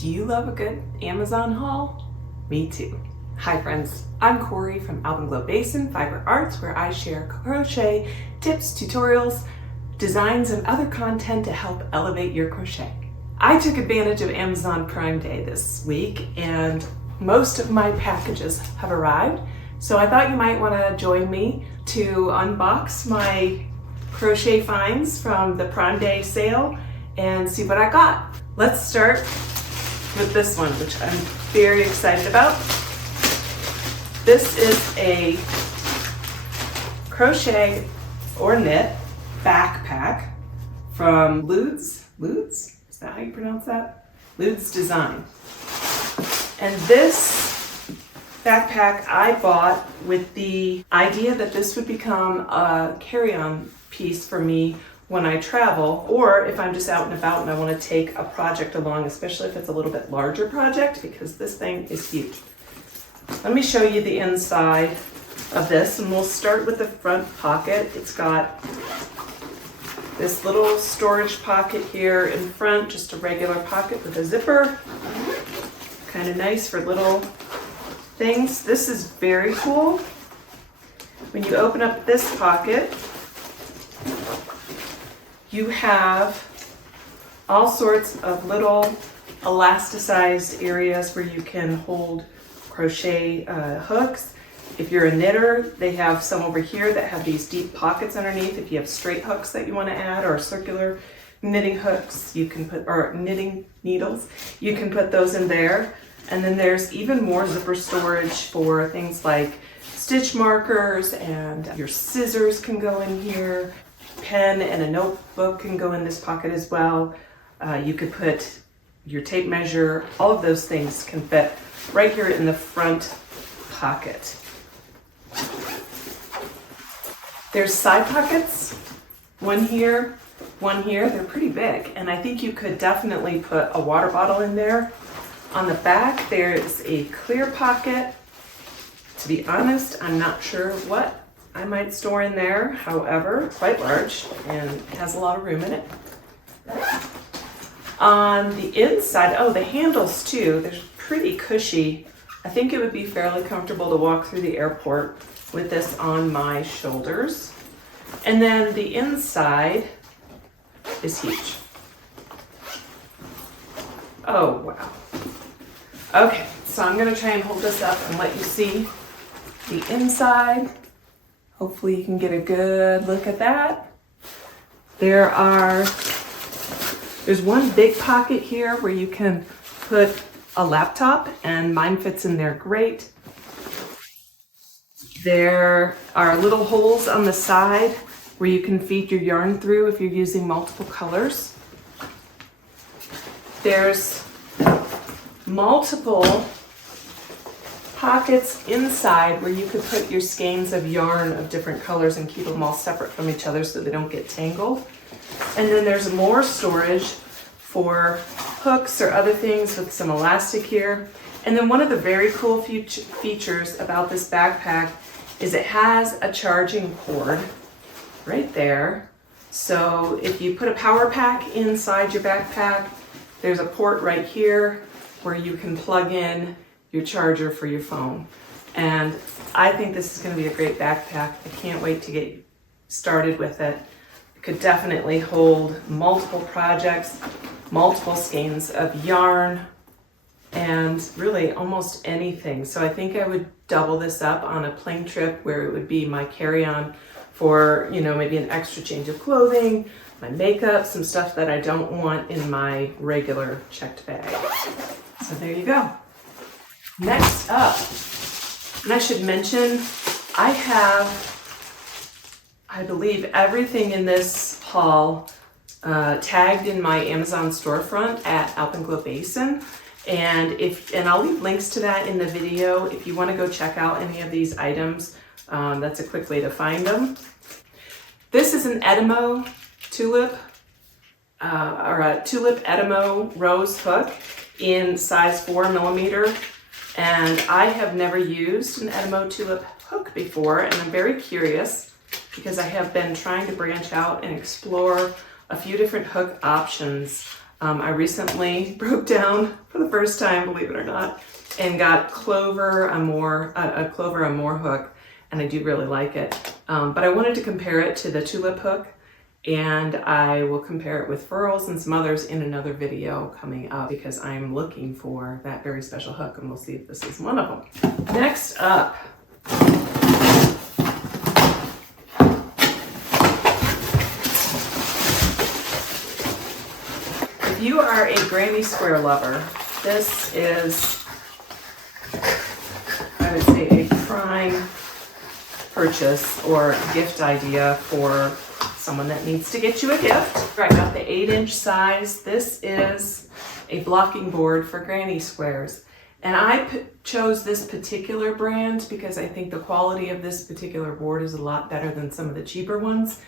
Do you love a good Amazon haul? Me too. Hi friends, I'm Corey from Alpenglow Basin Fiber Arts, where I share crochet tips, tutorials, designs, and other content to help elevate your crochet. I took advantage of Amazon Prime Day this week and most of my packages have arrived, so I thought you might want to join me to unbox my crochet finds from the Prime Day sale and see what I got. Let's start with this one, which I'm very excited about. This is a crochet or knit backpack from Ludes? Is that how you pronounce that? Ludes Design. And this backpack I bought with the idea that this would become a carry-on piece for me when I travel, or if I'm just out and about and I want to take a project along, especially if it's a little bit larger project, because this thing is huge. Let me show you the inside of this, and we'll start with the front pocket. It's got this little storage pocket here in front, just a regular pocket with a zipper. Kind of nice for little things. This is very cool. When you open up this pocket, you have all sorts of little elasticized areas where you can hold crochet hooks. If you're a knitter, they have some over here that have these deep pockets underneath. If you have straight hooks that you want to add, or circular knitting hooks, you can put, or knitting needles, you can put those in there. And then there's even more zipper storage for things like stitch markers, and your scissors can go in here. Pen and a notebook can go in this pocket as well. You could put your tape measure. All of those things can fit right here in the front pocket. There's side pockets, one here, one here. They're pretty big, and I think you could definitely put a water bottle in there. On the back, there's a clear pocket. To be honest, I'm not sure what I might store in there. However, quite large and has a lot of room in it. On the inside, oh, the handles too, they're pretty cushy. I think it would be fairly comfortable to walk through the airport with this on my shoulders. And then the inside is huge. Oh, wow. Okay, so I'm gonna try and hold this up and let you see the inside. Hopefully you can get a good look at that. There's one big pocket here where you can put a laptop, and mine fits in there great. There are little holes on the side where you can feed your yarn through if you're using multiple colors. There's multiple pockets inside where you could put your skeins of yarn of different colors and keep them all separate from each other so they don't get tangled. And then there's more storage for hooks or other things with some elastic here. And then one of the very cool features about this backpack is it has a charging cord right there. So if you put a power pack inside your backpack, there's a port right here where you can plug in your charger for your phone. And I think this is going to be a great backpack. I can't wait to get started with it. It could definitely hold multiple projects, multiple skeins of yarn, and really almost anything. So I think I would double this up on a plane trip where it would be my carry-on for, you know, maybe an extra change of clothing, my makeup, some stuff that I don't want in my regular checked bag. So there you go. Next up, and I should mention, I have, I believe, everything in this haul tagged in my Amazon storefront at Alpenglow Basin. And I'll leave links to that in the video if you want to go check out any of these items. That's a quick way to find them. This is an Edimo tulip, or a tulip Edimo rose hook in size 4mm. And I have never used an Edimo tulip hook before, and I'm very curious because I have been trying to branch out and explore a few different hook options I recently broke down for the first time, believe it or not, and got Clover Amour, a Clover Amour hook, and I do really like it. But I wanted to compare it to the Tulip hook, and I will compare it with Furls and some others in another video coming up because I'm looking for that very special hook, and we'll see if this is one of them. Next up, if you are a granny square lover, this is, I would say, a prime purchase or gift idea for someone that needs to get you a gift. I got the 8-inch size. This is a blocking board for granny squares. And I chose this particular brand because I think the quality of this particular board is a lot better than some of the cheaper ones.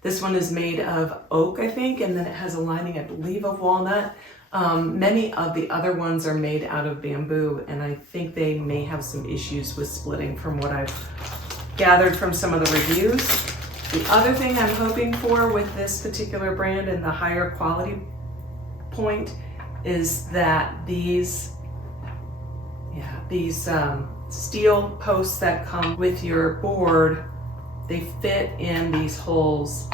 This one is made of oak, I think, and then it has a lining, I believe, of walnut. Many of the other ones are made out of bamboo, and I think they may have some issues with splitting from what I've gathered from some of the reviews. The other thing I'm hoping for with this particular brand and the higher quality point is that these steel posts that come with your board, they fit in these holes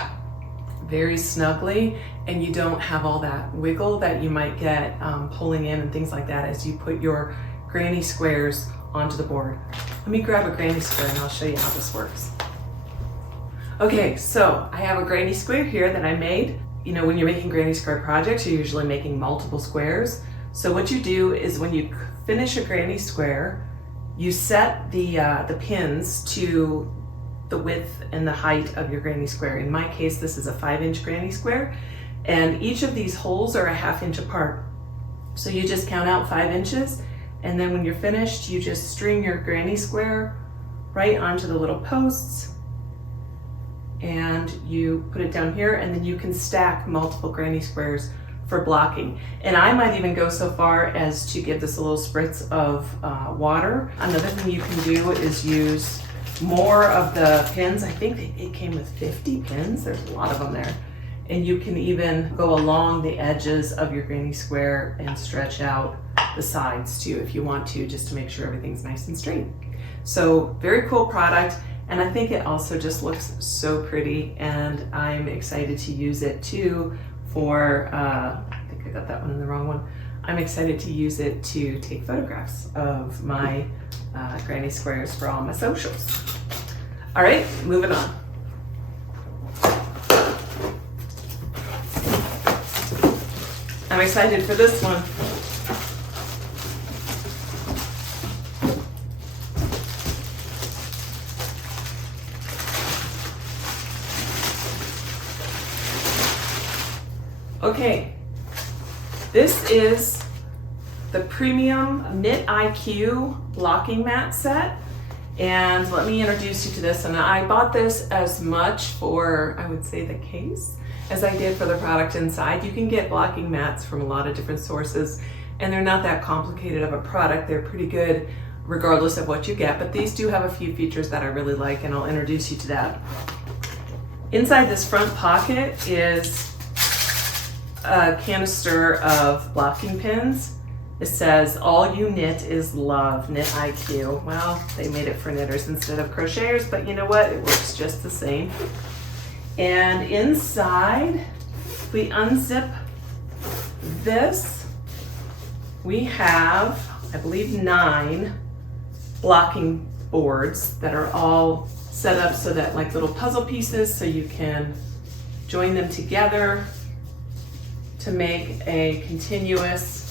very snugly, and you don't have all that wiggle that you might get pulling in and things like that as you put your granny squares onto the board. Let me grab a granny square and I'll show you how this works. Okay, so I have a granny square here that I made. You know, when you're making granny square projects, you're usually making multiple squares. So what you do is when you finish a granny square, you set the pins to the width and the height of your granny square. In my case, this is a 5-inch granny square, and each of these holes are a 1/2 inch apart. So you just count out 5 inches, and then when you're finished, you just string your granny square right onto the little posts, and you put it down here, and then you can stack multiple granny squares for blocking. And I might even go so far as to give this a little spritz of water. Another thing you can do is use more of the pins. I think it came with 50 pins. There's a lot of them there. And you can even go along the edges of your granny square and stretch out the sides too if you want to, just to make sure everything's nice and straight. So very cool product, and I think it also just looks so pretty, and I'm excited to use it too for, I think I got that one in the wrong one. I'm excited to use it to take photographs of my granny squares for all my socials. All right, moving on. I'm excited for this one. Okay, this is the Premium Knit IQ blocking mat set, and let me introduce you to this. And I bought this as much for, I would say, the case as I did for the product inside. You can get blocking mats from a lot of different sources, and they're not that complicated of a product. They're pretty good regardless of what you get, but these do have a few features that I really like, and I'll introduce you to that. Inside this front pocket is a canister of blocking pins. It says, all you knit is love, Knit IQ. Well, they made it for knitters instead of crocheters, but you know what? It works just the same. And inside, we unzip this. We have, I believe, 9 blocking boards that are all set up so that, like little puzzle pieces, so you can join them together to make a continuous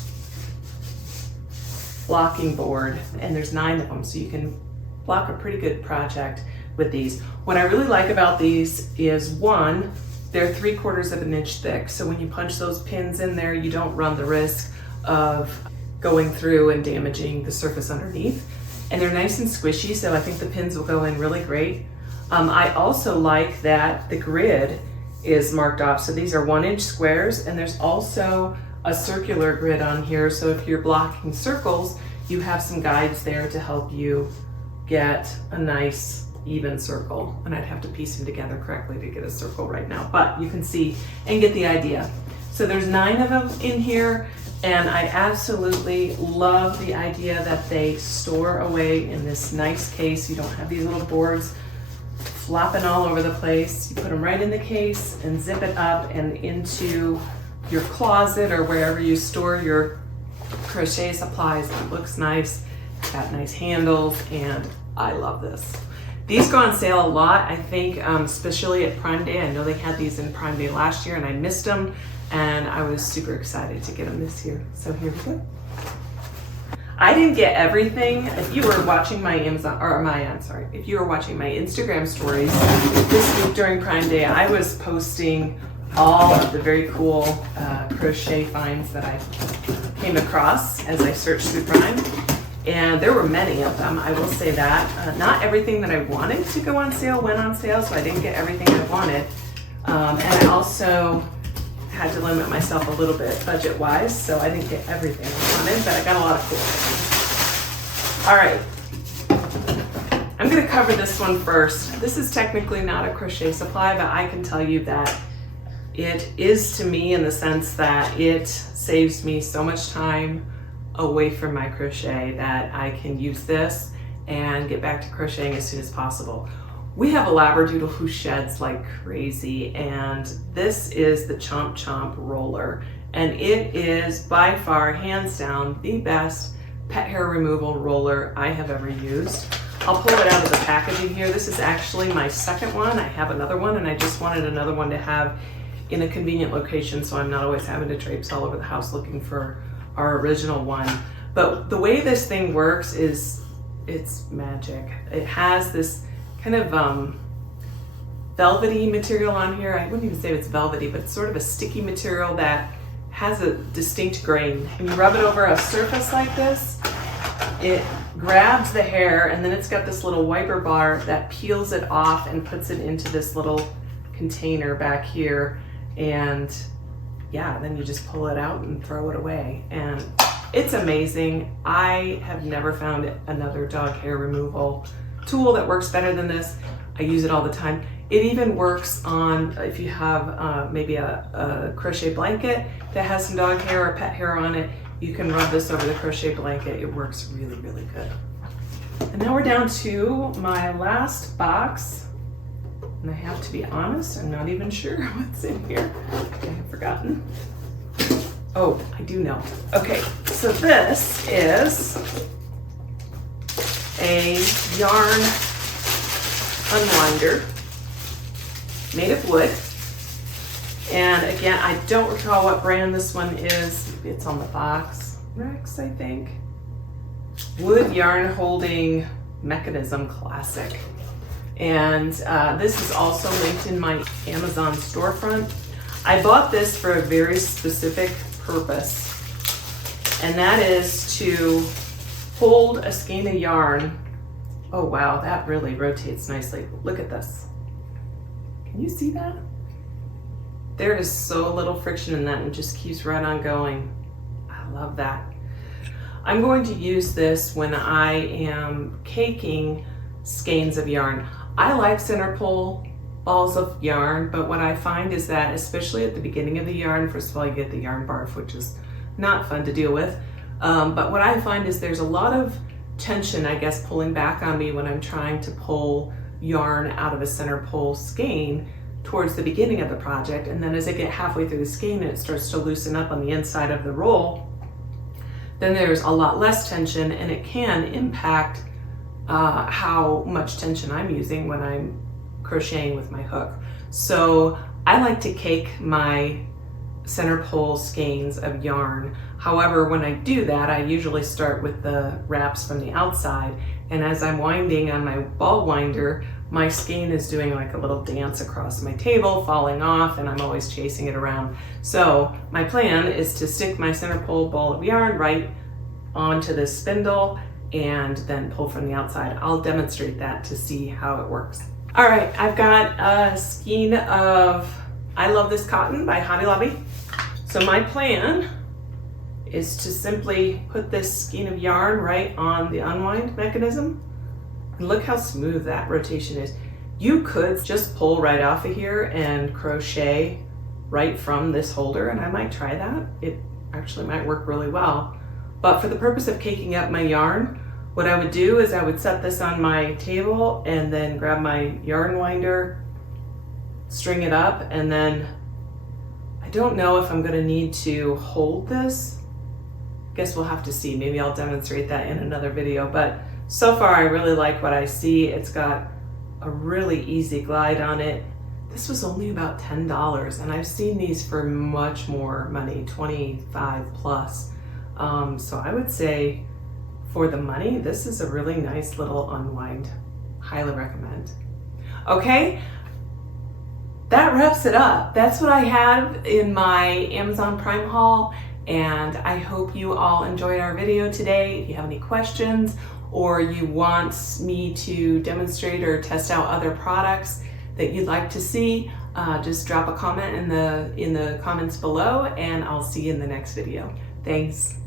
blocking board. And there's 9 of them, so you can block a pretty good project with these. What I really like about these is, one, they're 3/4 of an inch thick, so when you punch those pins in there, you don't run the risk of going through and damaging the surface underneath. And they're nice and squishy, so I think the pins will go in really great. I also like that the grid is marked off. So these are 1-inch squares, and there's also a circular grid on here. So if you're blocking circles, you have some guides there to help you get a nice even circle. And I'd have to piece them together correctly to get a circle right now, but you can see and get the idea. So there's 9 of them in here, and I absolutely love the idea that they store away in this nice case. You don't have these little boards flopping all over the place. You put them right in the case and zip it up and into your closet or wherever you store your crochet supplies. It looks nice, got nice handles, and I love this. These go on sale a lot, I think, especially at Prime Day. I know they had these in Prime Day last year and I missed them, and I was super excited to get them this year. So here we go. I didn't get everything. If you were watching my if you were watching my Instagram stories this week during Prime Day, I was posting all of the very cool crochet finds that I came across as I searched through Prime. And there were many of them, I will say that. Not everything that I wanted to go on sale went on sale, so I didn't get everything I wanted. And I also had to limit myself a little bit budget-wise, so I didn't get everything I wanted, but I got a lot of cool things. All right, I'm gonna cover this one first. This is technically not a crochet supply, but I can tell you that it is to me in the sense that it saves me so much time away from my crochet that I can use this and get back to crocheting as soon as possible. We have a Labradoodle who sheds like crazy, and this is the Chomp Chomp roller, and it is by far, hands down, the best pet hair removal roller I have ever used. I'll pull it out of the packaging here. This is actually my second one. I have another one, and I just wanted another one to have in a convenient location so I'm not always having to traipse all over the house looking for our original one. But the way this thing works is it's magic. It has this kind of velvety material on here. I wouldn't even say it's velvety, but it's sort of a sticky material that has a distinct grain. When you rub it over a surface like this, it grabs the hair, and then it's got this little wiper bar that peels it off and puts it into this little container back here. And yeah, then you just pull it out and throw it away. And it's amazing. I have never found another dog hair removal tool that works better than this. I use it all the time. It even works on, if you have maybe a crochet blanket that has some dog hair or pet hair on it, you can rub this over the crochet blanket. It works really, really good. And now we're down to my last box. And I have to be honest, I'm not even sure what's in here. I have forgotten. Oh, I do know. Okay, so this is a yarn unwinder made of wood. And again, I don't recall what brand this one is. It's on the box. Rex, I think. Wood yarn holding mechanism classic. And this is also linked in my Amazon storefront. I bought this for a very specific purpose, and that is to hold a skein of yarn. Oh wow, that really rotates nicely. Look at this. Can you see that? There is so little friction in that, and it just keeps right on going. I love that. I'm going to use this when I am caking skeins of yarn. I like center pull balls of yarn, but what I find is that, especially at the beginning of the yarn, first of all, you get the yarn barf, which is not fun to deal with. But what I find is there's a lot of tension, I guess, pulling back on me when I'm trying to pull yarn out of a center pull skein towards the beginning of the project. And then as I get halfway through the skein and it starts to loosen up on the inside of the roll, then there's a lot less tension, and it can impact how much tension I'm using when I'm crocheting with my hook. So I like to cake my center pull skeins of yarn. However, when I do that, I usually start with the wraps from the outside, and as I'm winding on my ball winder, my skein is doing like a little dance across my table, falling off, and I'm always chasing it around. So my plan is to stick my center pull ball of yarn right onto this spindle and then pull from the outside. I'll demonstrate that to see how it works. All right, I've got a skein of I Love This Cotton by Hobby Lobby. So my plan is to simply put this skein of yarn right on the unwind mechanism. And look how smooth that rotation is. You could just pull right off of here and crochet right from this holder, and I might try that. It actually might work really well. But for the purpose of caking up my yarn, what I would do is I would set this on my table and then grab my yarn winder, string it up, and then I don't know if I'm going to need to hold this. Guess we'll have to see. Maybe I'll demonstrate that in another video, but so far I really like what I see. It's got a really easy glide on it. This was only about $10, and I've seen these for much more money, 25 plus. So I would say for the money, this is a really nice little unwind. Highly recommend. Okay, that wraps it up. That's what I have in my Amazon Prime haul, and I hope you all enjoyed our video today. If you have any questions or you want me to demonstrate or test out other products that you'd like to see, just drop a comment in the comments below, and I'll see you in the next video. Thanks.